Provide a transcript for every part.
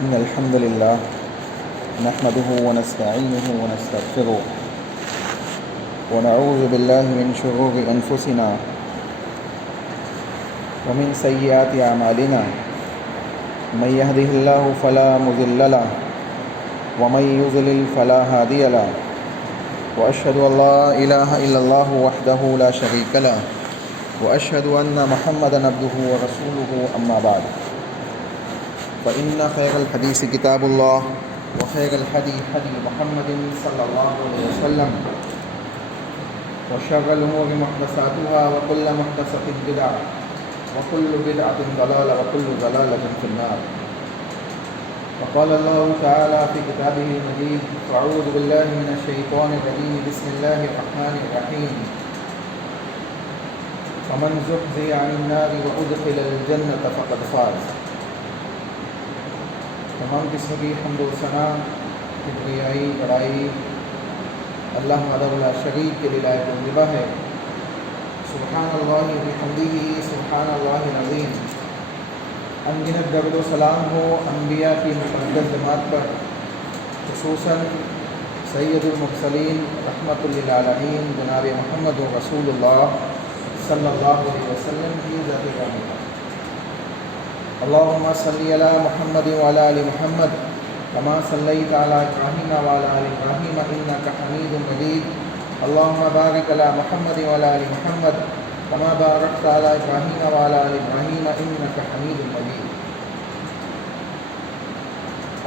إن الحمد لله نحمده ونستعينه ونستغفره ونعوذ بالله من شرور أنفسنا ومن سيئات أعمالنا من يهده الله فلا مضل له ومن يضلل فلا هادي له وأشهد أن لا إله إلا الله وحده لا شريك له وأشهد أن محمدا عبده ورسوله أما بعد فإن خير الحديث كتاب الله وخير الهدي هدي محمد صلى الله عليه وسلم وشر الأمور محدثاتها وكل محدثة بدعة وكل بدعة ضلالة وكل ضلالة في النار. وقال الله تعالى في كتابه المجيد: أعوذ بالله من الشيطان الرجيم بسم الله الرحمن الرحيم فمن زحزح عن النار وأدخل الجنة فقد فاز. تمام قسم کی حمد و ثنا کبریائی بڑائی اللہ وحدہ لا شریک کے لیے لائق الذبح ہے. سبحان اللہ بحمدہ سبحان اللہ العظیم. انگنت درود و سلام ہو انبیاء کی مقدس جماعت پر، خصوصاً سید المرسلین رحمۃ للعالمین جناب محمد رسول اللہ صلی اللہ علیہ وسلم کی ذات گرامی پر. اللہم صلی علی محمد وعلی آل محمد کما صلیت علی ابراہیم وعلی آل ابراہیم انک حمید مجید. اللہم بارک علی محمد وعلی آل محمد کما بارکت علی ابراہیم وعلی آل ابراہیم انک حمید مجید.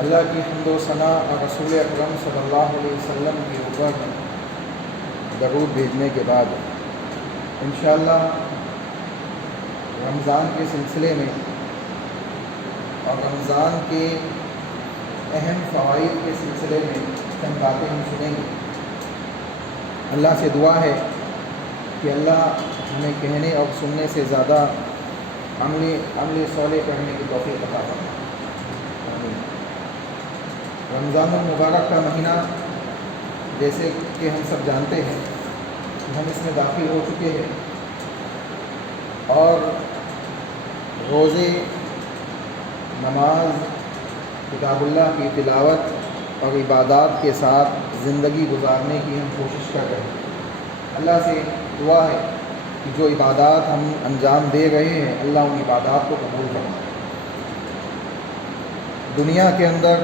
اللہ کی حمد و ثنا اور رسول اکرم صلی اللہ علیہ وسلم کے اوپر درود بھیجنے کے بعد انشاءاللہ رمضان کے سلسلے میں اور رمضان کے اہم فوائد کے سلسلے میں چند باتیں ہم سنیں گے. اللہ سے دعا ہے کہ اللہ ہمیں کہنے اور سننے سے زیادہ عمل صالح کرنے کی توفیق عطا فرمائے. رمضان المبارک کا مہینہ جیسے کہ ہم سب جانتے ہیں کہ ہم اس میں داخل ہو چکے ہیں اور روزے، نماز، کتاب اللہ کی تلاوت اور عبادات کے ساتھ زندگی گزارنے کی ہم کوشش کر رہے ہیں. اللہ سے دعا ہے کہ جو عبادات ہم انجام دے رہے ہیں اللہ ان عبادات کو قبول فرمائے. دنیا کے اندر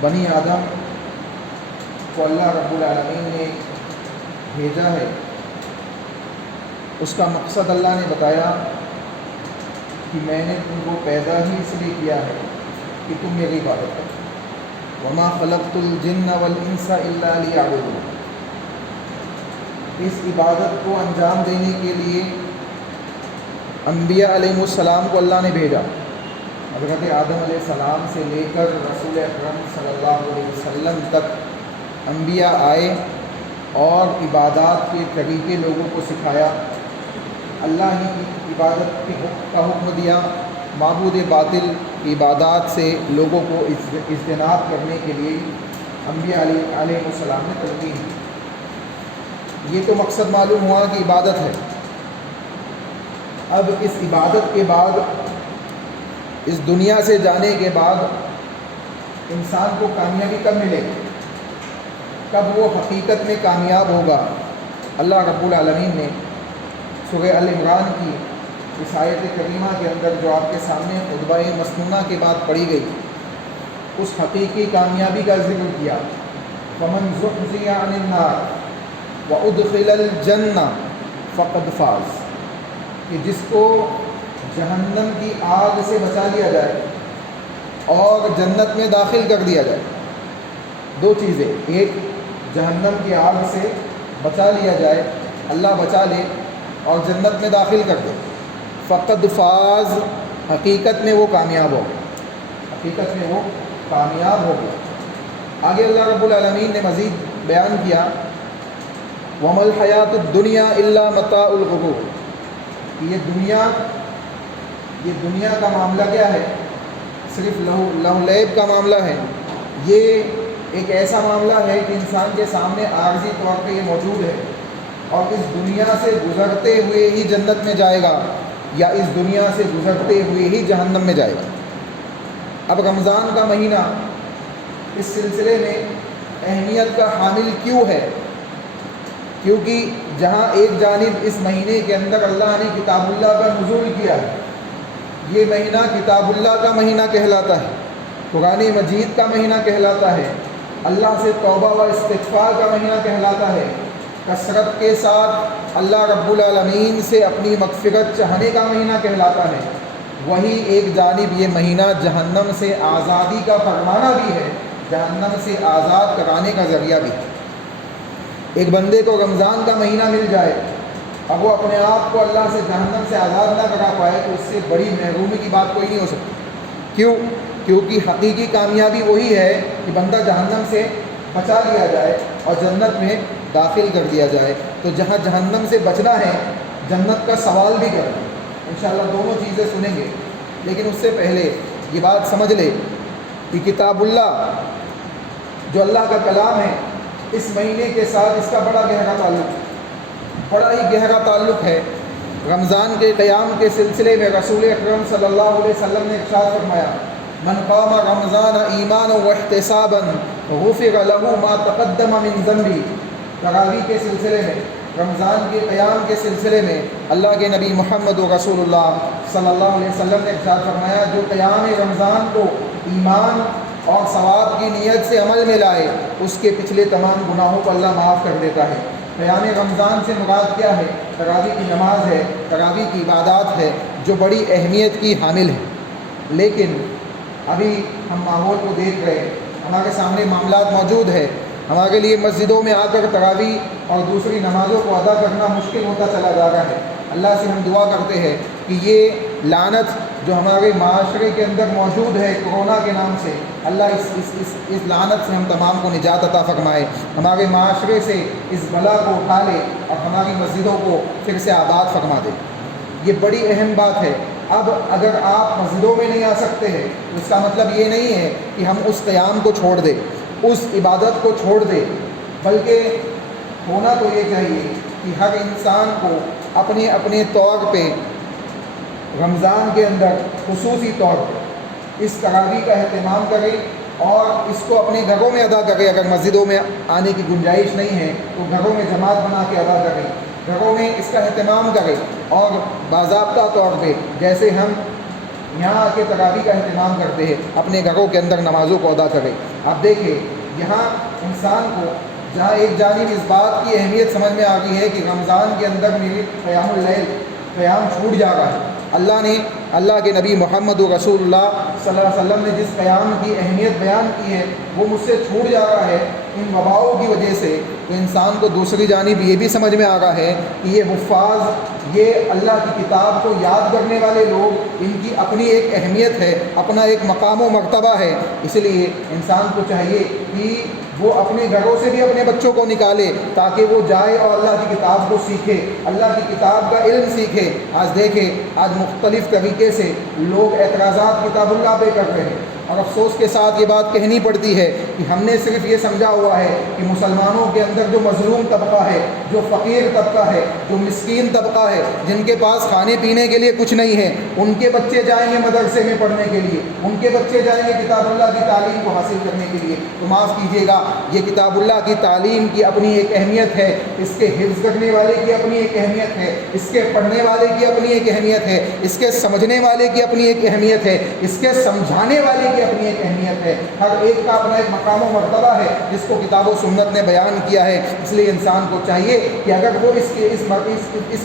بنی آدم کو اللہ رب العالمین نے بھیجا ہے. اس کا مقصد اللہ نے بتایا کہ میں نے تم کو پیدا ہی اس لیے کیا ہے کہ تم میری عبادت کرو. وما خلقت الجن والانس الا لیعبدون. اس عبادت کو انجام دینے کے لیے انبیاء علیہ السلام کو اللہ نے بھیجا. حضرت آدم علیہ السلام سے لے کر رسول اکرم صلی اللہ علیہ وسلم تک انبیاء آئے اور عبادات کے طریقے لوگوں کو سکھایا. اللہ ہی کی عبادت کا حکم دیا. معبود باطل کی عبادات سے لوگوں کو اجتناب کرنے کے لیے انبیاء علیہ السلام نے تلقین دی. یہ تو مقصد معلوم ہوا کہ عبادت ہے. اب اس عبادت کے بعد، اس دنیا سے جانے کے بعد انسان کو کامیابی کب ملے گی، کب وہ حقیقت میں کامیاب ہوگا؟ اللہ رب العالمین نے سورہ ال عمران کی اس آیت کریمہ کے اندر جو آپ کے سامنے خطبہ مسنونہ کے بعد پڑھی گئی، اس حقیقی کامیابی کا ذکر کیا. فمن زحزح عن النار وادخل الجنہ فقد فاز. کہ جس کو جہنم کی آگ سے بچا لیا جائے اور جنت میں داخل کر دیا جائے. دو چیزیں، ایک جہنم کی آگ سے بچا لیا جائے، اللہ بچا لے اور جنت میں داخل کر دے. فقد فاز، حقیقت میں وہ کامیاب ہو گیا، حقیقت میں وہ کامیاب ہو گیا. آگے اللہ رب العالمین نے مزید بیان کیا: وَمَا الْحَيَاةُ الدُّنْيَا إِلَّا مَتَاعُ الْغُرُورِ. کہ یہ دنیا کا معاملہ کیا ہے؟ صرف لہو لیب کا معاملہ ہے. یہ ایک ایسا معاملہ ہے کہ انسان کے سامنے عارضی طور پہ یہ موجود ہے اور اس دنیا سے گزرتے ہوئے ہی جنت میں جائے گا یا اس دنیا سے گزرتے ہوئے ہی جہنم میں جائے گا. اب رمضان کا مہینہ اس سلسلے میں اہمیت کا حامل کیوں ہے؟ کیونکہ جہاں ایک جانب اس مہینے کے اندر اللہ نے کتاب اللہ کا نزول کیا ہے، یہ مہینہ کتاب اللہ کا مہینہ کہلاتا ہے، قرآن مجید کا مہینہ کہلاتا ہے، اللہ سے توبہ و استغفار کا مہینہ کہلاتا ہے، کثرت کے ساتھ اللہ رب العالمین سے اپنی مغفرت چاہنے کا مہینہ کہلاتا ہے، وہی ایک جانب یہ مہینہ جہنم سے آزادی کا فرمانا بھی ہے، جہنم سے آزاد کرانے کا ذریعہ بھی ہے۔ ایک بندے کو رمضان کا مہینہ مل جائے اب وہ اپنے آپ کو اللہ سے جہنم سے آزاد نہ کرا پائے تو اس سے بڑی محرومی کی بات کوئی نہیں ہو سکتی۔ کیوں؟ کیونکہ حقیقی کامیابی وہی ہے کہ بندہ جہنم سے بچا لیا جائے اور جنت میں داخل کر دیا جائے۔ تو جہاں جہنم سے بچنا ہے جنت کا سوال بھی کرنا ہے، انشاءاللہ دونوں چیزیں سنیں گے، لیکن اس سے پہلے یہ بات سمجھ لے کہ کتاب اللہ جو اللہ کا کلام ہے اس مہینے کے ساتھ اس کا بڑا گہرا تعلق ہے، بڑا ہی گہرا تعلق ہے۔ رمضان کے قیام کے سلسلے میں رسول اکرم صلی اللہ علیہ وسلم نے ارشاد فرمایا، من قام رمضان ایمانا واحتسابا غفر له ما تقدم من ذنبه۔ تراویح کے سلسلے میں، رمضان کے قیام کے سلسلے میں اللہ کے نبی محمد رسول اللہ صلی اللہ علیہ وسلم نے ارشاد فرمایا، جو قیام رمضان کو ایمان اور ثواب کی نیت سے عمل میں لائے اس کے پچھلے تمام گناہوں کو اللہ معاف کر دیتا ہے۔ قیام رمضان سے مراد کیا ہے؟ تراویح کی نماز ہے، تراویح کی عبادات ہے جو بڑی اہمیت کی حامل ہے۔ لیکن ابھی ہم ماحول کو دیکھ رہے ہیں، ہمارے سامنے معاملات موجود ہے، ہمارے لیے مسجدوں میں آ کر تراویح اور دوسری نمازوں کو ادا کرنا مشکل ہوتا چلا جا رہا ہے۔ اللہ سے ہم دعا کرتے ہیں کہ یہ لعنت جو ہمارے معاشرے کے اندر موجود ہے کرونا کے نام سے، اللہ اس لعنت سے ہم تمام کو نجات عطا فرمائے، ہمارے معاشرے سے اس بلا کو اٹھا لے اور ہماری مسجدوں کو پھر سے آباد فرما دے۔ یہ بڑی اہم بات ہے۔ اب اگر آپ مسجدوں میں نہیں آ سکتے ہیں تو اس کا مطلب یہ نہیں ہے کہ ہم اس قیام کو چھوڑ دیں، اس عبادت کو چھوڑ دیں، بلکہ ہونا تو یہ چاہیے کہ ہر انسان کو اپنے اپنے طور پہ رمضان کے اندر خصوصی طور پر اس تراویح کا اہتمام کرے اور اس کو اپنے گھروں میں ادا کرے۔ اگر مسجدوں میں آنے کی گنجائش نہیں ہے تو گھروں میں جماعت بنا کے ادا کرے، گھروں میں اس کا اہتمام کرے اور باضابطہ طور پہ جیسے ہم یہاں آ کے تراویح کا اہتمام کرتے ہیں اپنے گھروں کے اندر نمازوں کو ادا کرے۔ آپ دیکھیں یہاں انسان کو جہاں ایک جانب اس بات کی اہمیت سمجھ میں آ گئی ہے کہ رمضان کے اندر میری قیام اللیل قیام چھوٹ جا رہا ہے، اللہ نے اللہ کے نبی محمد رسول اللہ صلی اللہ علیہ وسلم نے جس قیام کی اہمیت بیان کی ہے وہ مجھ سے چھوٹ جا رہا ہے ان وباؤں کی وجہ سے، تو انسان کو دوسری جانب یہ بھی سمجھ میں آ رہا ہے کہ یہ حفاظ، یہ اللہ کی کتاب کو یاد کرنے والے لوگ، ان کی اپنی ایک اہمیت ہے، اپنا ایک مقام و مرتبہ ہے۔ اس لیے انسان کو چاہیے کہ وہ اپنے گھروں سے بھی اپنے بچوں کو نکالے تاکہ وہ جائے اور اللہ کی کتاب کو سیکھے، اللہ کی کتاب کا علم سیکھے۔ آج دیکھیں آج مختلف طریقے سے لوگ اعتراضات کتاب اللہ پہ کر رہے ہیں، اور افسوس کے ساتھ یہ بات کہنی پڑتی ہے کہ ہم نے صرف یہ سمجھا ہوا ہے کہ مسلمانوں کے اندر جو مظلوم طبقہ ہے، جو فقیر طبقہ ہے، جو مسکین طبقہ ہے، جن کے پاس کھانے پینے کے لیے کچھ نہیں ہے، ان کے بچے جائیں گے مدرسے میں پڑھنے کے لیے، ان کے بچے جائیں گے کتاب اللہ کی تعلیم کو حاصل کرنے کے لیے۔ تو معاف کیجیے گا، یہ کتاب اللہ کی تعلیم کی اپنی ایک اہمیت ہے، اس کے حفظ کرنے والے کی اپنی ایک اہمیت ہے، اس کے پڑھنے والے کی اپنی ایک اہمیت ہے، اس کے سمجھنے والے کی اپنی ایک اہمیت ہے، اس کے سمجھانے والے کی اپنی ایک اہمیت ہے۔ ہر ایک کا اپنا ایک مقام و مرتبہ ہے جس کو کتاب و سنت نے بیان کیا ہے۔ اس لیے انسان کو چاہیے کہ اگر وہ اس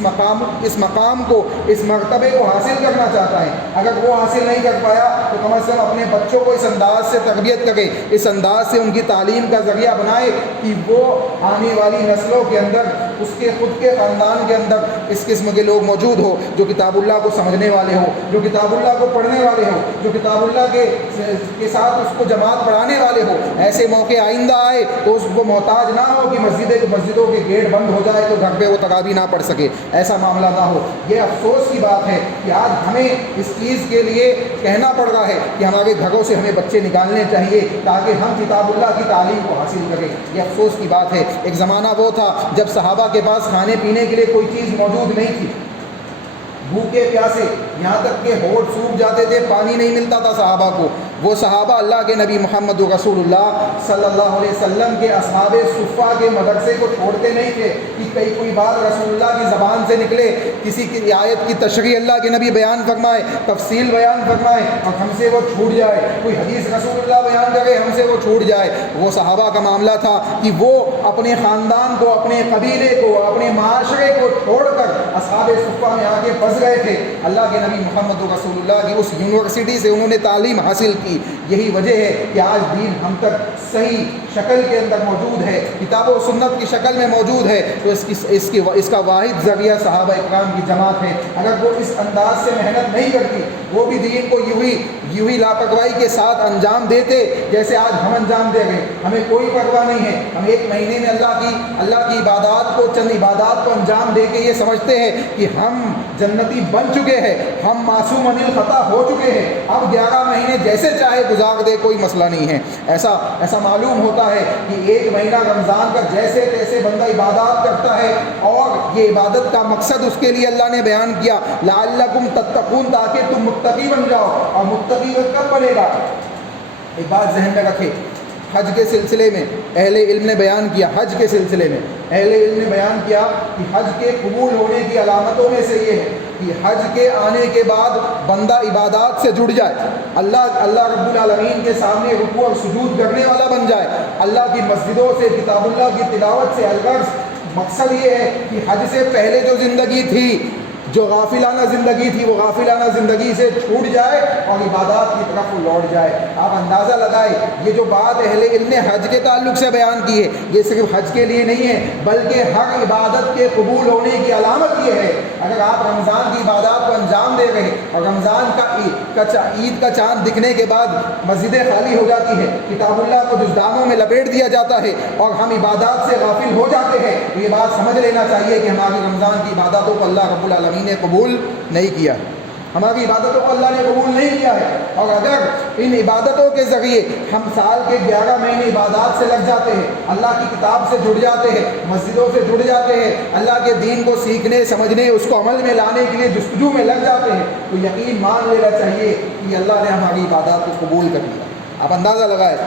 مقام کو، اس مرتبے کو حاصل کرنا چاہتا ہے، اگر وہ حاصل نہیں کر پایا تو کم از کم اپنے بچوں کو اس انداز سے تربیت کرے، اس انداز سے ان کی تعلیم کا ذریعہ بنائے کہ وہ آنے والی نسلوں کے اندر، اس کے خود کے خاندان کے اندر اس قسم کے لوگ موجود ہو جو کتاب اللہ کو سمجھنے والے ہو، جو کتاب اللہ کو پڑھنے والے ہو، جو کتاب اللہ کے ساتھ اس کو جماعت پڑھانے والے ہو۔ ایسے موقع آئندہ آئے تو اس کو محتاج نہ ہو کہ مسجدوں کے گیٹ بند ہو جائے تو گھر پہ وہ تراویح نہ پڑھ سکے، ایسا معاملہ نہ ہو۔ یہ افسوس کی بات ہے کہ آج ہمیں اس چیز کے لیے کہنا پڑ رہا ہے کہ ہمارے گھروں سے ہمیں بچے نکالنے چاہیے تاکہ ہم کتاب اللہ کی تعلیم کو حاصل کریں۔ یہ افسوس کی بات ہے۔ ایک زمانہ وہ تھا جب صحابہ کے پاس کھانے پینے کے لیے کوئی چیز موجود نہیں تھی، بھوکے پیاسے، یہاں تک کہ ہونٹ سوکھ جاتے تھے، پانی نہیں ملتا تھا صحابہ کو، وہ صحابہ اللہ کے نبی محمد رسول اللہ صلی اللہ علیہ وسلم کے اصحاب صفہ کے مدرسے کو چھوڑتے نہیں تھے کہ کوئی بات رسول اللہ کی زبان سے نکلے، کسی کی آیت کی تشریح اللہ کے نبی بیان فرمائے، تفصیل بیان فرمائے اور ہم سے وہ چھوٹ جائے، کوئی حدیث رسول اللہ بیان کرے ہم سے وہ چھوٹ جائے۔ وہ صحابہ کا معاملہ تھا کہ وہ اپنے خاندان کو، اپنے قبیلے کو، اپنے معاشرے کو چھوڑ کر اصحاب صفہ میں آ کے پھنس گئے تھے۔ اللہ کے نبی محمد رسول اللہ کی اس یونیورسٹی سے انہوں نے تعلیم حاصل کی۔ یہی وجہ ہے کہ آج دین ہم تک صحیح شکل کے اندر موجود ہے، کتاب و سنت کی شکل میں موجود ہے، تو اس کا واحد ذریعہ صحابہ اکرام کی جماعت ہے۔ اگر وہ اس انداز سے محنت نہیں کرتی، وہ بھی دین کو یوں ہی لاپرواہی کے ساتھ انجام دیتے جیسے آج ہم انجام دے گئے، ہمیں کوئی پرواہ نہیں ہے، ہم ایک مہینے میں اللہ کی عبادات کو، چند عبادات کو انجام دے کے یہ سمجھتے ہیں کہ ہم جنتی بن چکے ہیں، ہم معصوم عن الخطا ہو چکے ہیں، اب 11 مہینے جیسے چاہے گزار دے، کوئی مسئلہ نہیں ہے۔ ایسا معلوم ہوتا ہے کہ ایک مہینہ رمضان کا جیسے تیسے بندہ عبادات کرتا ہے، اور یہ عبادت کا مقصد اس کے لیے اللہ نے بیان کیا لعلکم تتقون، تاکہ تم متقی بن جاؤ۔ اور متقی کب بنے گا؟ ایک بات ذہن میں رکھے، حج کے سلسلے میں اہل علم نے بیان کیا، حج کے سلسلے میں اہل علم نے بیان کیا کہ حج کے قبول ہونے کی علامتوں میں سے یہ ہے کہ حج کے آنے کے بعد بندہ عبادات سے جڑ جائے، اللہ رب العالمین کے سامنے رکوع اور سجود کرنے والا بن جائے، اللہ کی مسجدوں سے، کتاب اللہ کی تلاوت سے الغرض مقصد یہ ہے کہ حج سے پہلے جو زندگی تھی، جو غافلانہ زندگی تھی، وہ غافلانہ زندگی سے چھوٹ جائے اور عبادات کی طرف لوٹ جائے۔ آپ اندازہ لگائے، یہ جو بات اہل علم نے حج کے تعلق سے بیان کی ہے، یہ صرف حج کے لیے نہیں ہے، بلکہ ہر عبادت کے قبول ہونے کی علامت یہ ہے۔ اگر آپ رمضان کی عبادات کو انجام دے رہے اور رمضان کا عید کا چاند دکھنے کے بعد مسجدیں خالی ہو جاتی ہیں، کتاب اللہ کو جزدانوں میں لپیٹ دیا جاتا ہے اور ہم عبادات سے غافل ہو جاتے ہیں، تو یہ بات سمجھ لینا چاہیے کہ ہماری رمضان کی عبادتوں کو اللہ رب العالمین نے قبول نہیں کیا، ہماری عبادتوں کو اللہ نے قبول نہیں کیا ہے۔ اور اگر ان عبادتوں کے ذریعے ہم سال کے 11 مہینے عبادات سے لگ جاتے ہیں، اللہ کی کتاب سے جڑ جاتے ہیں، مسجدوں سے جڑ جاتے ہیں، اللہ کے دین کو سیکھنے، سمجھنے، اس کو عمل میں لانے کے لیے جستجو میں لگ جاتے ہیں، تو یقین مان لینا چاہیے کہ اللہ نے ہماری عبادات کو قبول کر لیا۔ آپ اندازہ لگائے،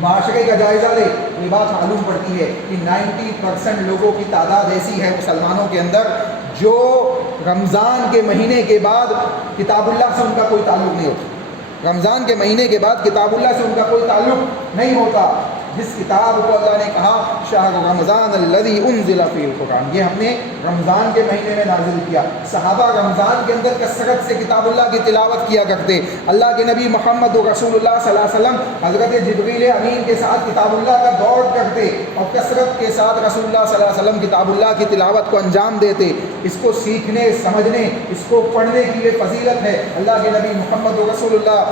معاشرے کا جائزہ لے، یہ بات معلوم پڑتی ہے کہ 90% لوگوں کی تعداد ایسی ہے مسلمانوں کے اندر جو رمضان کے مہینے کے بعد کتاب اللہ سے ان کا کوئی تعلق نہیں ہوتا، رمضان کے مہینے کے بعد کتاب اللہ سے ان کا کوئی تعلق نہیں ہوتا۔ جس کتاب کو اللہ نے کہا شہر رمضان الذی انزل فیہ القرآن، یہ ہم نے رمضان کے مہینے میں نازل کیا۔ صحابہ رمضان کے اندر کثرت سے کتاب اللہ کی تلاوت کیا کرتے، اللہ کے نبی محمد رسول اللہ صلی اللہ علیہ وسلم حضرت جبریل امین کے ساتھ کتاب اللہ کا دور کرتے اور کثرت کے ساتھ رسول اللہ صلی اللہ علیہ وسلم کتاب اللہ کی تلاوت کو انجام دیتے۔ اس کو سیکھنے، سمجھنے، اس کو پڑھنے کی یہ فضیلت ہے۔ اللہ کے نبی محمد رسول اللہ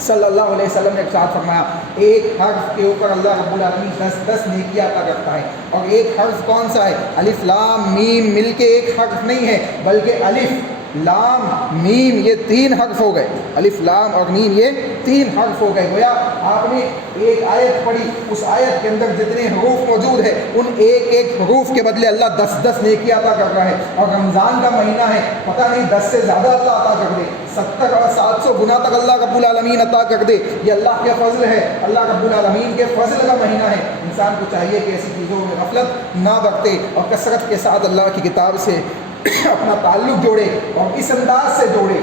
صلی اللہ علیہ وسلم نے ارشاد فرمایا، ایک حرف کے اوپر اللہ رب العالمین 10 نیکیاں عطا کرتا ہے، اور ایک حرف کون سا ہے؟ الف لام میم مل کے ایک حرف نہیں ہے، بلکہ الف لام میم یہ 3 حرف ہو گئے، الف لام اور میم یہ 3 حرف ہو گئے۔ گویا آپ نے ایک آیت پڑھی، اس آیت کے اندر جتنے حروف موجود ہیں ان ایک حروف کے بدلے اللہ 10 نیکیاں عطا کر رہا ہے۔ اور رمضان کا مہینہ ہے، پتہ نہیں 10 سے زیادہ اللہ عطا کر دے، 70 اور 700 گنا تک اللہ رب العالمین عطا کر دے، یہ اللہ کے فضل ہے، اللہ رب العالمین کے فضل کا مہینہ ہے۔ انسان کو چاہیے کہ ایسی چیزوں میں غفلت نہ برتے اور کثرت کے ساتھ اللہ کی کتاب سے اپنا تعلق جوڑے اور اس انداز سے جوڑے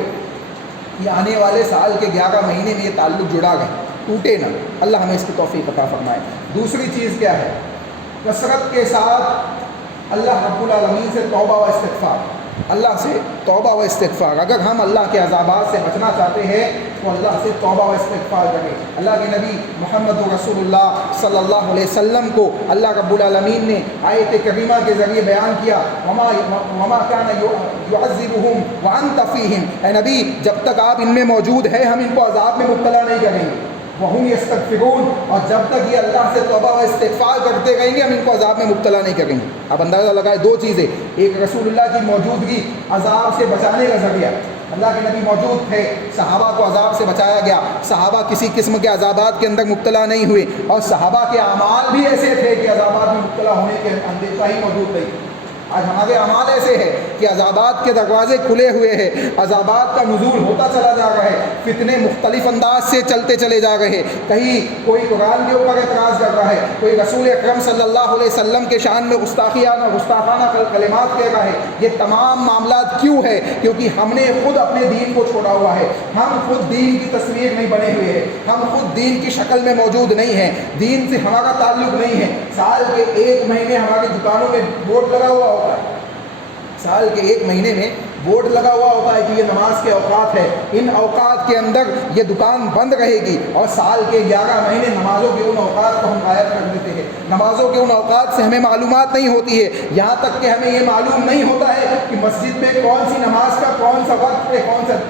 کہ آنے والے سال کے 11 مہینے میں یہ تعلق جڑا گئے، ٹوٹے نہ۔ اللہ ہمیں اس کی توفیق عطا فرمائے۔ دوسری چیز کیا ہے؟ کثرت کے ساتھ اللہ رب العالمین سے توبہ و استغفار، اللہ سے توبہ و استغفار۔ اگر ہم اللہ کے عذابات سے بچنا چاہتے ہیں تو اللہ سے توبہ و استغفار کریں۔ اللہ کے نبی محمد رسول اللہ صلی اللہ علیہ وسلم کو اللہ رب العالمین نے آیت کریمہ کے ذریعے بیان کیا، وما کان یعذبہم وانت فیہم، اے نبی جب تک آپ ان میں موجود ہیں ہم ان کو عذاب میں مبتلا نہیں کریں گے، وہم یستغفرون، اور جب تک یہ اللہ سے توبہ و استغفار کرتے رہیں گے ہم ان کو عذاب میں مبتلا نہیں کریں گے۔ آپ اندازہ لگائے، 2 چیزیں، ایک رسول اللہ کی موجودگی عذاب سے بچانے کا ذریعہ، اللہ کے نبی موجود تھے، صحابہ کو عذاب سے بچایا گیا، صحابہ کسی قسم کے عذابات کے اندر مبتلا نہیں ہوئے، اور صحابہ کے اعمال بھی ایسے تھے کہ عذابات میں مبتلا ہونے کے اندیشہ ہی موجود نہیں۔ آج ہمارے اعمال ایسے ہیں کہ عذابات کے دروازے کھلے ہوئے ہیں، عذابات کا نزول ہوتا چلا جا رہا ہے، فتنے مختلف انداز سے چلتے چلے جا رہے ہیں، کہیں کوئی قرآن کے اوپر اعتراض کر رہا ہے، کوئی رسول اکرم صلی اللہ علیہ وسلم کے شان میں گستاخانہ کلمات کہہ رہا ہے۔ یہ تمام معاملات کیوں ہے؟ کیونکہ ہم نے خود اپنے دین کو چھوڑا ہوا ہے، ہم خود دین کی تصویر نہیں بنے ہوئے ہیں، ہم خود دین کی شکل میں موجود نہیں ہیں، دین سے ہمارا تعلق نہیں ہے۔ سال کے ایک مہینے ہماری دکانوں میں بورڈ لگا ہوا ہوتا ہے، سال کے ایک مہینے میں بورڈ لگا ہوا ہوتا ہے کہ یہ نماز کے اوقات ہے، ان اوقات کے اندر یہ دکان بند رہے گی، اور سال کے 11 مہینے نمازوں کے ان اوقات کو ہم غائب کر دیتے ہیں۔ نمازوں کے ان اوقات سے ہمیں معلومات نہیں ہوتی ہے، یہاں تک کہ ہمیں یہ معلوم نہیں ہوتا ہے کہ مسجد میں کون سی نماز کا کون سا وقت ہے، کون سا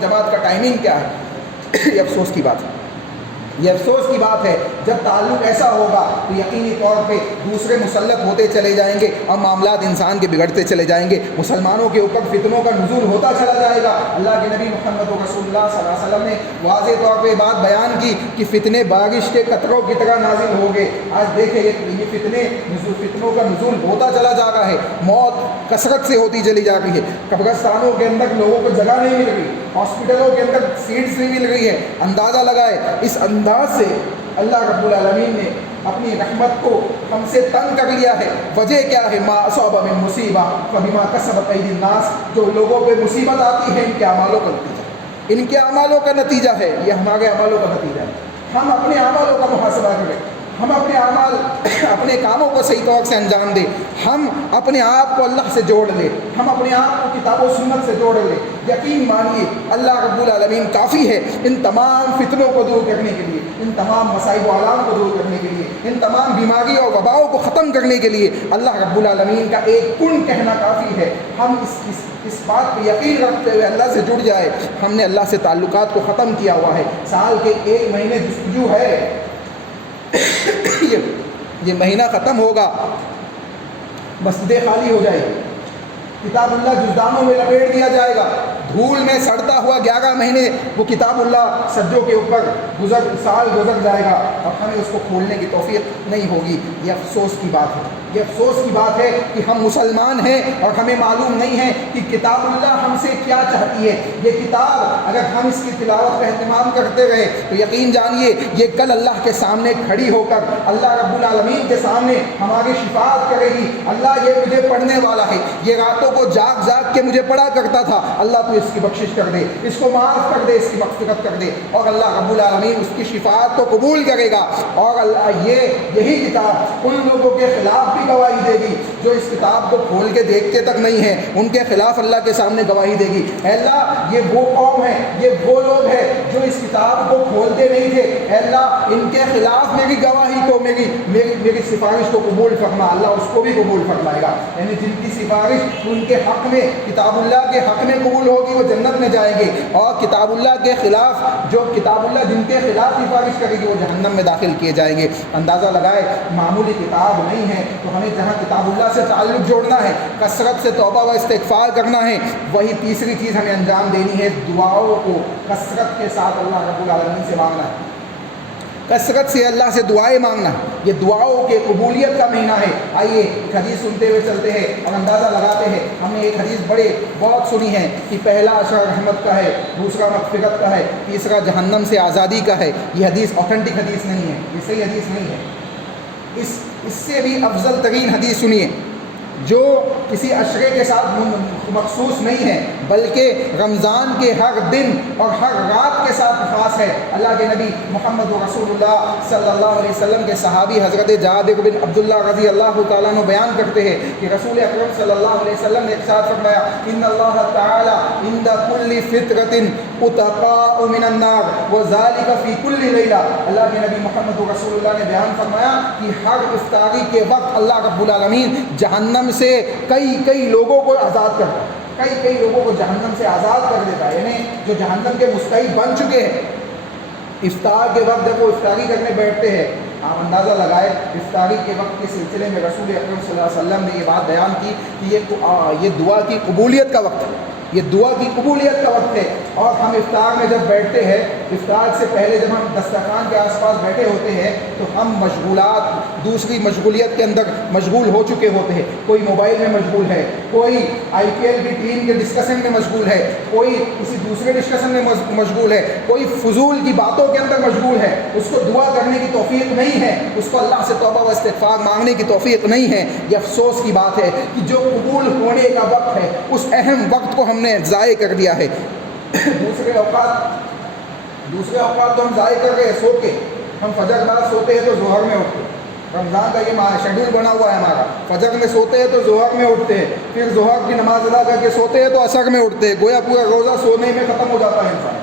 جماعت کا ٹائمنگ کیا ہے۔ یہ افسوس کی بات ہے، یہ افسوس کی بات ہے۔ جب تعلق ایسا ہوگا تو یقینی طور پہ دوسرے مسلط ہوتے چلے جائیں گے اور معاملات انسان کے بگڑتے چلے جائیں گے، مسلمانوں کے اوپر فتنوں کا نزول ہوتا چلا جائے گا۔ اللہ کے نبی محمد رسول اللہ صلی اللہ علیہ وسلم نے واضح طور پہ بات بیان کی کہ فتنے بارش کے قطروں کی طرح نازل ہوں گے۔ آج دیکھیں یہ فتنوں کا نزول ہوتا چلا جا رہا ہے، موت کثرت سے ہوتی چلی جا رہی ہے، قبرستانوں کے اندر لوگوں کو جگہ نہیں مل رہی، ہاسپٹلوں کے اندر سیٹس نہیں مل رہی ہے۔ اندازہ لگائے اس انداز سے اللہ رب العالمین نے اپنی رحمت کو ہم سے تنگ کر لیا ہے۔ وجہ کیا ہے؟ ما اصاب من مصیبہ فبما کسبت ایدی الناس، جو لوگوں پہ مصیبت آتی ہے ان کے اعمالوں کا نتیجہ، ان کے اعمالوں کا نتیجہ ہے، یہ ہمارے اعمالوں کا نتیجہ ہے۔ ہم اپنے اعمالوں کا محاسبہ کریں، ہم اپنے اعمال اپنے کاموں کو صحیح طور سے انجام دیں، ہم اپنے آپ کو اللہ سے جوڑ لیں، ہم اپنے آپ کو کتاب و سنت سے جوڑ لیں۔ یقین مانیے اللہ رب العالمین کافی ہے ان تمام فتنوں کو دور کرنے کے لیے، ان تمام مصائب و آلام کو دور کرنے کے لیے، ان تمام بیماری اور وباؤں کو ختم کرنے کے لیے اللہ رب العالمین کا ایک کن کہنا کافی ہے۔ ہم اس بات پہ یقین رکھتے ہوئے اللہ سے جڑ جائے، ہم نے اللہ سے تعلقات کو ختم کیا ہوا ہے۔ سال کے ایک مہینے جستجو ہے، یہ مہینہ ختم ہوگا، مسجدیں خالی ہو جائے گی، کتاب اللہ جزدانوں میں لپیٹ دیا جائے گا، دھول میں سڑتا ہوا 11 مہینے وہ کتاب اللہ سجوں کے اوپر سال گزر جائے گا اور ہمیں اس کو کھولنے کی توفیق نہیں ہوگی۔ یہ افسوس کی بات ہے، یہ افسوس کی بات ہے کہ ہم مسلمان ہیں اور ہمیں معلوم نہیں ہے کہ کتاب اللہ ہم سے کیا چاہتی ہے۔ یہ کتاب اگر ہم اس کی تلاوت کا اہتمام کرتے رہے تو یقین جانیے یہ کل اللہ کے سامنے کھڑی ہو کر اللہ رب العالمین کے سامنے ہماری شفاعت کرے گی۔ اللہ یہ مجھے پڑھنے والا ہے، یہ راتوں کو جاگ جاگ کے مجھے پڑھا کرتا تھا، اللہ تو اس کی بخشش کر دے، اس کو معاف کر دے، اس کی مغفرت کر دے، اور اللہ رب العالمین اس کی شفاعت کو قبول کرے گا۔ اور اللہ یہی کتاب ان لوگوں کے خلاف بھی گواہی دے گی جو اس کتاب کو کھول کے دیکھتے تک نہیں ہیں، ان کے خلاف اللہ کے سامنے گواہی دے گی۔ اے اللہ یہ وہ قوم ہے، یہ وہ لوگ ہیں جو اس کتاب کو کھولتے نہیں تھے، اے اللہ ان کے خلاف میری گواہی کو میری سفارش کو قبول فرما، اللہ اس کو بھی قبول فرمائے گا۔ یعنی جن کی سفارش ان کے حق میں کتاب اللہ کے حق میں قبول ہوگی وہ جنت میں جائیں گے، اور کتاب اللہ کے خلاف جو کتاب اللہ جن کے خلاف سفارش کرے گی وہ جہنم میں داخل کیے جائیں گے۔ اندازہ لگائے معمولی کتاب نہیں ہے، تو ہمیں جہاں کتاب اللہ سے تعلق جوڑنا ہے، کثرت سے توبہ و استغفار کرنا ہے، وہی تیسری چیز ہمیں انجام دینی ہے، دعاؤں کو کثرت کے ساتھ اللہ رب العالمین سے مانگنا ہے، کثرت سے اللہ سے دعائیں مانگنا۔ یہ دعاؤں کے قبولیت کا مہینہ ہے۔ آئیے ایک حدیث سنتے ہوئے چلتے ہیں اور اندازہ لگاتے ہیں۔ ہم نے ایک حدیث بہت سنی ہے کہ پہلا عشر رحمت کا ہے، دوسرا مغفرت کا ہے، تیسرا جہنم سے آزادی کا ہے۔ یہ حدیث اوتھینٹک حدیث نہیں ہے، یہ صحیح حدیث نہیں ہے۔ اس سے بھی افضل ترین حدیث سنیے جو کسی عشرے کے ساتھ مخصوص نہیں ہے بلکہ رمضان کے ہر دن اور ہر رات کے ساتھ خاص ہے۔ اللہ کے نبی محمد رسول اللہ صلی اللہ علیہ وسلم کے صحابی حضرت جابر بن عبداللہ رضی اللہ تعالیٰ عنہ بیان کرتے ہیں کہ رسول اکرم صلی اللہ علیہ وسلم نے ارشاد فرمایا ان اللہ تعالیٰ عند کل فطرۃ اتقاء من النار وذلک فی کل لیلہ۔ اللہ کے نبی محمد رسول اللہ نے بیان فرمایا کہ ہر افطاری کے وقت اللہ رب العالمین جہنم سے کئی لوگوں کو آزاد کرتا ہے، کئی لوگوں کو جہنم سے آزاد کر دیتا ہے، یعنی جو جہنم کے مستحق بن چکے ہیں افطار کے وقت جب وہ افطاری کرنے بیٹھتے ہیں۔ آپ اندازہ لگائے افطاری کے وقت کے سلسلے میں رسول اکرم صلی اللہ علیہ وسلم نے یہ بات بیان کی کہ یہ دعا کی قبولیت کا وقت ہے، یہ دعا کی قبولیت کا وقت ہے۔ اور ہم افطار میں جب بیٹھتے ہیں، افطار سے پہلے جب ہم دسترخوان کے آس پاس بیٹھے ہوتے ہیں تو ہم مشغولات دوسری مشغولیت کے اندر مشغول ہو چکے ہوتے ہیں، کوئی موبائل میں مشغول ہے، کوئی IPL کی ٹیم کے ڈسکشن میں مشغول ہے، کوئی کسی دوسرے ڈسکشن میں مشغول ہے، کوئی فضول کی باتوں کے اندر مشغول ہے، اس کو دعا کرنے کی توفیق نہیں ہے، اس کو اللہ سے توبہ و استغفار مانگنے کی توفیق نہیں ہے۔ یہ افسوس کی بات ہے کہ جو قبول ہونے کا وقت ہے اس اہم وقت کو ہم نے ضائع کر دیا ہے۔ دوسرے اوقات تو ہم ضائع کر رہے ہیں سو کے، ہم فجر بعد سوتے ہیں تو ظہر میں اٹھتے ہیں، رمضان کا یہ شیڈول بنا ہوا ہے ہمارا، فجر میں سوتے ہیں تو ظہر میں اٹھتے ہیں، پھر ظہر کی نماز ادا کر کے سوتے ہیں تو عصر میں اٹھتے ہیں، گویا پورا روزہ سونے میں ختم ہو جاتا ہے، انسان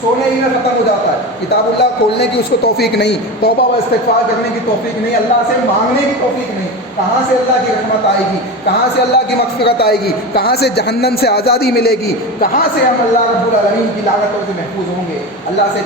سونے ہی میں ختم ہو جاتا ہے۔ کتاب اللہ کھولنے کی اس کو توفیق نہیں، توبہ و استغفار کرنے کی توفیق نہیں، اللہ سے مانگنے کی توفیق نہیں۔ کہاں سے اللہ کی رحمت آئے گی، کہاں سے اللہ کی مغفرت آئے گی، کہاں سے جہنم سے آزادی ملے گی، کہاں سے ہم اللہ رب العالمین کی لعنتوں سے محفوظ ہوں گے؟ اللہ سے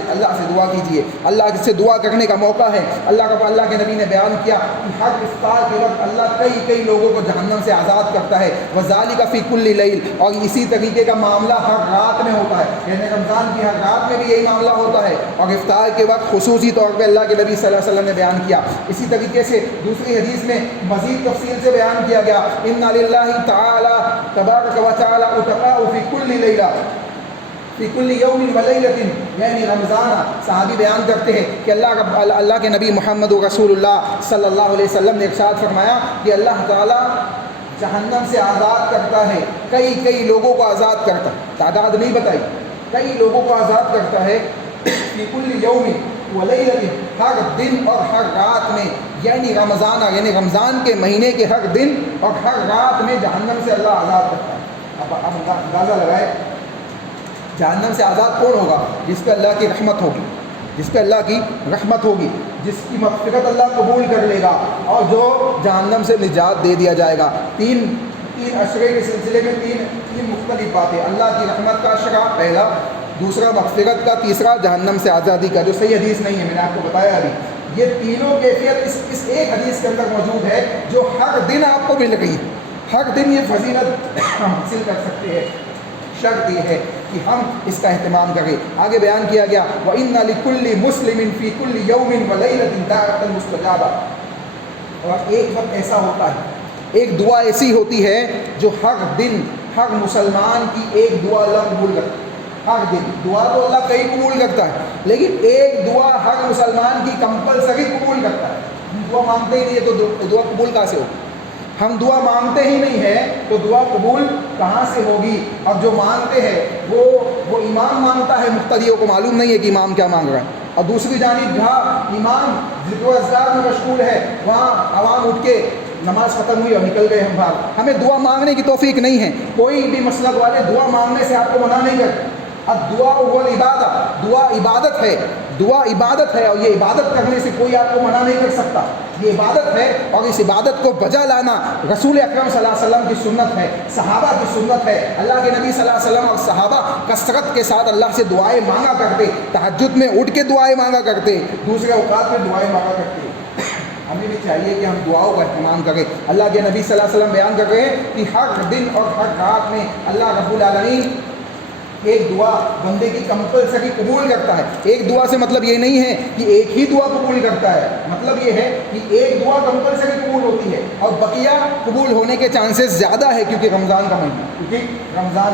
دعا کیجیے، اللہ سے دعا کرنے کا موقع ہے۔ اللہ کے نبی نے بیان کیا کہ ہر افطار کے وقت اللہ کئی لوگوں کو جہنم سے آزاد کرتا ہے، وذالک فی کل لیل، اور اسی طریقے کا معاملہ ہر رات میں ہوتا ہے، یعنی رمضان کی ہر رات میں بھی یہی معاملہ ہوتا ہے، اور افطار کے وقت خصوصی طور پہ اللہ کے نبی صلی اللہ علیہ وسلم نے بیان کیا۔ اسی طریقے سے دوسری حدیث میں مزید تفصیل سے بیان کیا گیا، ان للہ تعالی تبارک و تعالی اتقاء فی کل لیلہ فی کل یوم و لیلۃ، یعنی رمضان۔ صحابی بیان کرتے ہیں کہ اللہ کے نبی محمد رسول اللہ صلی اللہ علیہ وسلم نے ارشاد فرمایا کہ اللہ تعالیٰ جہنم سے آزاد کرتا ہے، کئی لوگوں کو آزاد کرتا ہے، تعداد نہیں بتائی، کئی لوگوں کو آزاد کرتا ہے، فی کل یوم و لیلۃ، ہر دن اور ہر رات میں، یعنی رمضان کے مہینے کے ہر دن اور ہر رات میں جہنم سے اللہ آزاد کرتا ہے۔ اب اندازہ لگائے جہنم سے آزاد کون ہوگا؟ جس پہ اللہ کی رحمت ہوگی، جس پہ اللہ کی رحمت ہوگی، جس کی مغفرت اللہ قبول کر لے گا، اور جو جہنم سے نجات دے دیا جائے گا۔ تین اشرے کے سلسلے میں تین مختلف باتیں، اللہ کی رحمت کا اشرا پہلا، دوسرا مغفرت کا، تیسرا جہنم سے آزادی کا، جو صحیح حدیث نہیں ہے، میں نے آپ کو بتایا ابھی۔ یہ تینوں کیفیت اس ایک حدیث کے اندر موجود ہے جو ہر دن آپ کو مل رہی ہے، ہر دن یہ فضیلت ہم حاصل کر سکتے ہیں۔ شرط یہ ہے کہ ہم اس کا اہتمام کریں۔ آگے بیان کیا گیا وَإِنَّ لِكُلِّ مُسْلِمٍ فِي كُلِّ يَوْمٍ وَلَيْلَةٍ دَعْوَةً مُسْتَجَابَةً، اور ایک وقت ایسا ہوتا ہے، ایک دعا ایسی ہوتی ہے جو ہر دن ہر مسلمان کی ایک دعا اللہ قبول کرتا ہے۔ ہر دن دعا تو اللہ کئی قبول کرتا ہے، لیکن ایک دعا ہر مسلمان کی کمپلسری قبول کرتا ہے۔ ہم دعا مانگتے ہی نہیں ہے تو دعا قبول کہاں سے ہوگی؟ ہم دعا مانگتے ہی نہیں ہیں تو دعا قبول کہاں سے ہوگی؟ اور جو مانگتے ہیں وہ امام مانگتا ہے، مقتدیوں کو معلوم نہیں ہے کہ امام کیا مانگ رہا ہے، اور دوسری جانب جہاں امام ذکر و اذکار میں مشغول ہے وہاں عوام اٹھ کے نماز ختم ہوئی اور نکل گئے ہم بھاگ۔ ہمیں دعا مانگنے کی توفیق نہیں ہے۔ کوئی بھی مسلک والے دعا مانگنے سے آپ کو منع نہیں کرتے۔ اب دعا والعبادت، دعا عبادت ہے، دعا عبادت ہے، اور یہ عبادت کرنے سے کوئی آپ کو منع نہیں کر سکتا، یہ عبادت ہے، اور اس عبادت کو بجا لانا رسول اکرم صلی اللہ علیہ وسلم کی سنت ہے، صحابہ کی سنت ہے۔ اللہ کے نبی صلی اللہ علیہ وسلم اور صحابہ کثرت کے ساتھ اللہ سے دعائیں مانگا کرتے، تہجد میں اٹھ کے دعائیں مانگا کرتے، دوسرے اوقات میں دعائیں مانگا کرتے۔ ہمیں بھی چاہیے کہ ہم دعاؤں کا اہتمام کریں۔ اللہ کے نبی صلی اللہ علیہ وسلم بیان کر رہے ہیں کہ ہر دن اور ہر رات میں اللہ رب العالمین ایک دعا بندے کی کمپلسری قبول کرتا ہے۔ ایک دعا سے مطلب یہ نہیں ہے کہ ایک ہی دعا قبول کرتا ہے، مطلب یہ ہے کہ ایک دعا کمپلسری قبول ہوتی ہے اور بقیہ قبول ہونے کے چانسز زیادہ ہے، کیونکہ رمضان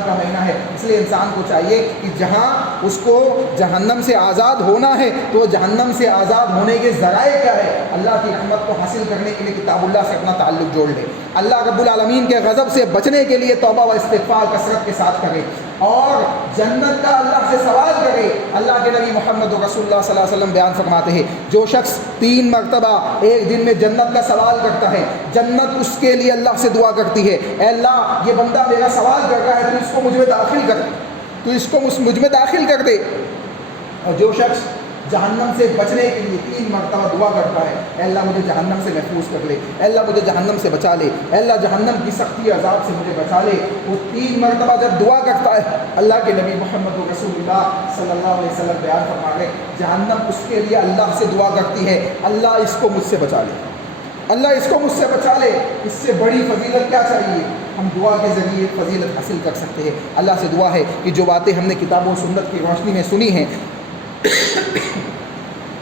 کا مہینہ ہے۔ اس لیے انسان کو چاہیے کہ جہاں اس کو جہنم سے آزاد ہونا ہے تو جہنم سے آزاد ہونے کے ذرائع کیا ہے، اللہ کی رحمت کو حاصل کرنے کے لیے کتاب اللہ سے اپنا تعلق جوڑ لے، اللہ رب العالمین کے غضب سے بچنے کے لیے توبہ و استغفار کثرت کے ساتھ کرے، اور جنت کا اللہ سے سوال کرے۔ اللہ کے نبی محمد رسول اللہ صلی اللہ علیہ وسلم بیان فرماتے ہیں جو شخص 3 مرتبہ ایک دن میں جنت کا سوال کرتا ہے، جنت اس کے لیے اللہ سے دعا کرتی ہے، اے اللہ یہ بندہ میرا سوال کر رہا ہے، تو اس کو مجھ میں داخل کر دے، تو اس کو مجھ میں داخل کر دے۔ اور جو شخص جہنم سے بچنے کے لیے 3 مرتبہ دعا کرتا ہے، اے اللہ مجھے جہنم سے محفوظ کر لے، اے اللہ مجھے جہنم سے بچا لے، اے اللہ جہنم کی سختی عذاب سے مجھے بچا لے، وہ 3 مرتبہ جب دعا کرتا ہے، اللہ کے نبی محمد رسول اللہ صلی اللہ علیہ وسلم بیان فرما رہے جہنم اس کے لیے اللہ سے دعا کرتی ہے، اللہ اس کو مجھ سے بچا لے، اللہ اس کو مجھ سے بچا لے۔ اس سے بڑی فضیلت کیا چاہیے؟ ہم دعا کے ذریعے فضیلت حاصل کر سکتے ہیں۔ اللہ سے دعا ہے کہ جو باتیں ہم نے کتاب و سنت کی روشنی میں سنی ہیں،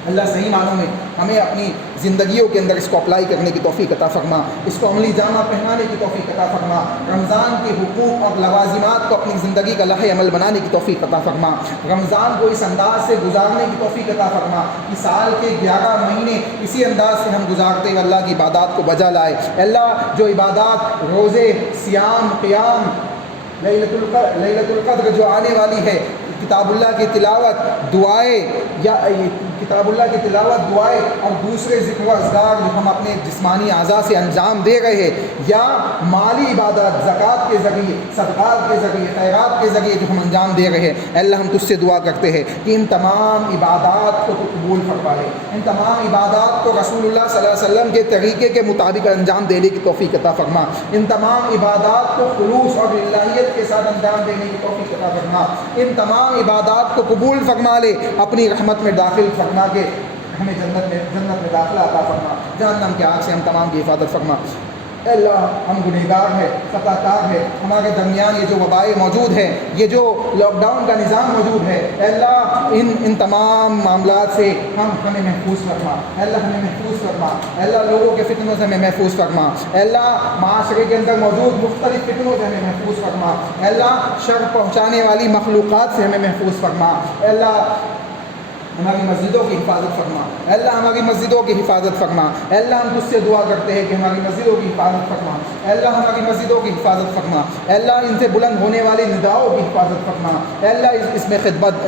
اللہ صحیح معنوں میں ہمیں اپنی زندگیوں کے اندر اس کو اپلائی کرنے کی توفیق عطا فرما، اس کو عملی جامہ پہنانے کی توفیق عطا فرما، رمضان کے حقوق اور لوازمات کو اپنی زندگی کا لوح عمل بنانے کی توفیق عطا فرما، رمضان کو اس انداز سے گزارنے کی توفیق عطا فرما کہ سال کے 11 مہینے اسی انداز سے ہم گزارتے ہوئے اللہ کی عبادات کو بجا لائے۔ اللہ جو عبادات، روزے، صیام، قیام، لیلۃ القدر جو آنے والی ہے، کتاب اللہ کی تلاوت، دعائیں، یا کتاب اللہ کی تلاوت، دعائیں اور دوسرے ذکر و اذکار جو ہم اپنے جسمانی اعضاء سے انجام دے رہے ہیں، یا مالی عبادات، زکوٰۃ کے ذریعے، صدقات کے ذریعے، خیرات کے ذریعے جو ہم انجام دے رہے ہیں، اے اللہ ہم تجھ سے دعا کرتے ہیں کہ ان تمام عبادات کو تو قبول فرما لے، ان تمام عبادات کو رسول اللہ صلی اللہ علیہ وسلم کے طریقے کے مطابق انجام دینے کی توفیق عطا فرما، ان تمام عبادات کو خلوص اور للہیت کے ساتھ انجام دینے کی توفیق عطا فرما، ان تمام عبادات کو قبول فرما لے، اپنی رحمت میں داخل فرما کے ہمیں جنت میں داخلہ عطا فرما، جہنم کے آگ سے ہم تمام کی حفاظت فرما۔ اے اللہ ہم گنہگار ہیں، خطا کار ہے، ہمارے درمیان یہ جو وبائیں موجود ہیں، یہ جو لاک ڈاؤن کا نظام موجود ہے، اے اللہ ان تمام معاملات سے ہمیں محفوظ فرما، اے اللہ ہمیں محفوظ فرما، اے اللہ لوگوں کے فتنوں سے ہمیں محفوظ فرما، اے اللہ معاشرے کے اندر موجود مختلف فتنوں سے ہمیں محفوظ فرما، اے اللہ شر پہنچانے والی مخلوقات سے ہمیں محفوظ فرما، اے اللہ ہماری مسجدوں کی حفاظت فرما، اے اللہ ہماری مسجدوں کی حفاظت فرما، اے اللہ ہم تجھ سے دعا کرتے ہیں کہ ہماری مسجدوں کی حفاظت فرما، اے اللہ ہماری مسجدوں کی حفاظت فرما، اے اللہ ان سے بلند ہونے والے نداؤں کی حفاظت فرما، اے اللہ اس میں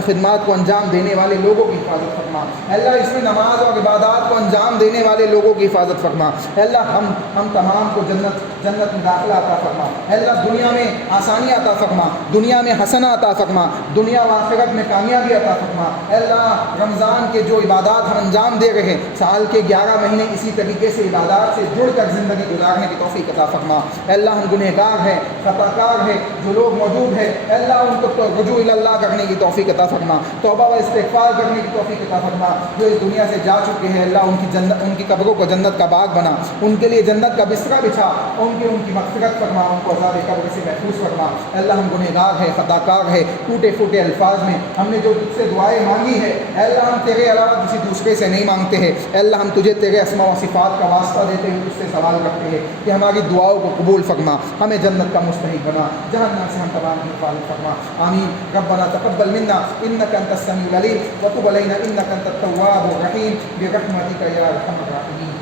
خدمات کو انجام دینے والے لوگوں کی حفاظت فرما، اے اللہ اس میں نماز اور عبادات کو انجام دینے والے لوگوں کی حفاظت فرما، اے اللہ ہم تمام کو جنت میں داخلہ عطا فرما، اے اللہ دنیا میں آسانی عطا فرما، دنیا میں حسنہ عطا فرما، دنیا و آخرت میں کامیابی عطا فرما، اے اللہ رمضان کے جو عبادات ہم انجام دے رہے ہیں، سال کے 11 مہینے اسی طریقے سے عبادات سے جڑ کر زندگی گزارنے کی توفیق عطا فرما، اے اللہ ہم گنہگار ہیں، خطا کار ہیں، جو لوگ موجود ہیں اے اللہ ان کو رجوع اللہ کرنے کی توفیق عطا فرما، توبہ و استغفار کرنے کی توفیق عطا فرما، جو اس دنیا سے جا چکے ہیں اللہ ان کی قبروں کو جنت کا باغ بنا، ان کے لیے جنت کا بستر بچھا، ان کی مغفرت فرما، ان کو عذاب قبر سے محفوظ فرما، اے اللہ ہم گنہگار ہیں، خطا کار ہیں، ٹوٹے پھوٹے الفاظ میں ہم نے جو تجھ سے دعائیں مانگی ہے اے اللہ ہم تیرے علاوہ کسی دوسرے سے نہیں مانگتے ہیں، اے اللہ ہم تجھے تیرے اسماء و صفات کا واسطہ دیتے ہوئے تجھ سے سوال کرتے ہیں کہ ہماری دعاؤں کو قبول فرما، ہمیں جنت کا مستحق بنا، جہنم سے ہم تمام کی حفاظت فرما، آمین۔ ربنا تقبل منا انك انت السميع العليم وتب علينا انك انت التواب الرحيم برحمتك يا ارحم الراحمين۔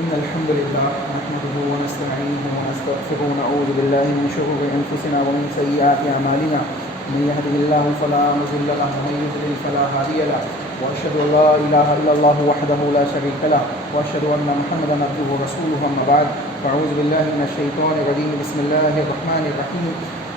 إن الحمد لله نحمده ونستعينه ونستغفره ونعوذ بالله من شرور أنفسنا ومن سيئات أعمالنا، من يهده الله فلا مضل له ومن يضلل فلا هادي له، وأشهد أن لا إله إلا الله وحده لا شريك له، وأشهد أن محمدا عبده ورسوله، أما بعد فأعوذ بالله من الشيطان الرجيم، بسم الله الرحمن الرحيم،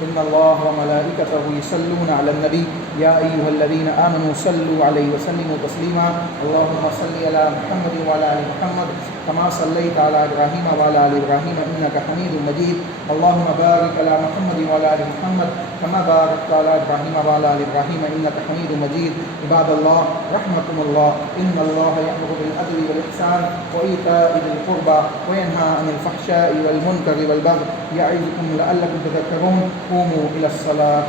إن الله وملائكته يصلون على النبي يا أيها الذين آمنوا صلوا عليه وسلموا تسليما، اللهم صل على محمد وعلى آل محمد كما صليت على إبراهيم وعلى آل إبراهيم إنك حميد مجيد، اللهم بارك على محمد وعلى آل محمد كما باركت على إبراهيم وعلى آل إبراهيم إنك حميد مجيد۔ عباد الله رحمكم الله، إن الله يأمر بالعدل والإحسان وإيتاء ذي القربى وينهى عن الفحشاء والمنكر والبغي يعظكم لعلكم تذكرون، قوموا إلى الصلاة۔